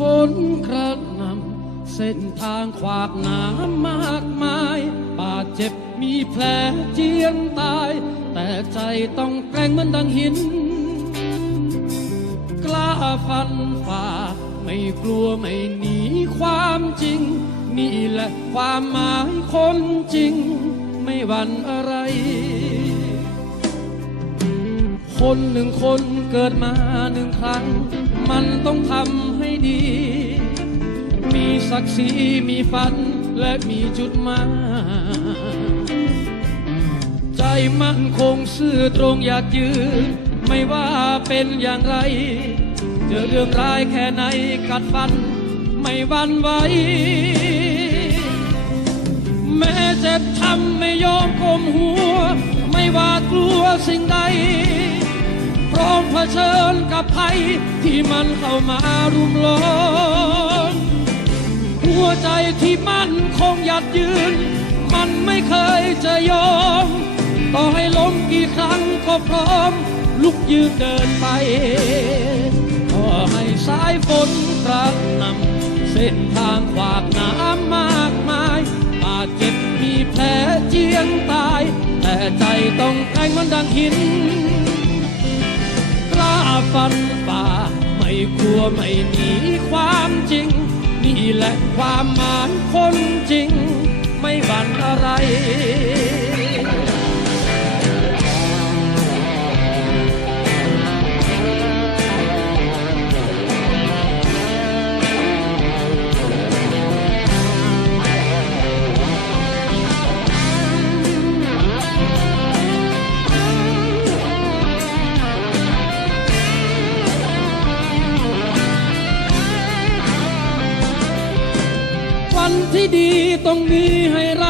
ฝนกระหน่ำเส้นทางขวากหนามมากมายบาดเจ็บมีแผลเจียนตายแต่ใจต้องแกร่งเหมือนดังหินกล้าฟันฝ่าไม่กลัวไม่หนีความจริงนี่แหละความหมายคนจริงไม่หวั่นอะไรคนหนึ่งคนเกิดมาหนึ่งครั้งมันต้องทำให้ดีมีศักดิ์ศรีมีฝันและมีจุดหมายใจมั่นคงซื่อตรงอยากยืนไม่ว่าเป็นอย่างไรเจอเรื่องร้ายแค่ไหนกัดฟันไม่หวั่นไหวแม้เจ็บช้ำไม่ยอมก้มหัวไม่หวาดกลัวสิ่งใดพร้อมเผชิญกับภัยที่มันเข้ามารุมล้อมหัวใจที่มั่นคงหยัดยืนมันไม่เคยจะยอมต่อให้ล้มกี่ครั้งก็พร้อมลุกยืนเดินไปต่อให้สายฝนกระหน่ำเส้นทางขวากหนามมากมายบาดเจ็บมีแผลเจียนตายแต่ใจต้องแกร่งเหมือนดังหินกล้าฟันฝ่าไม่กลัวไม่หนีความจริงนี่แหละความหมายคนจริงไม่หวั่นอะไรวันที่ดีต้องมีให้เรา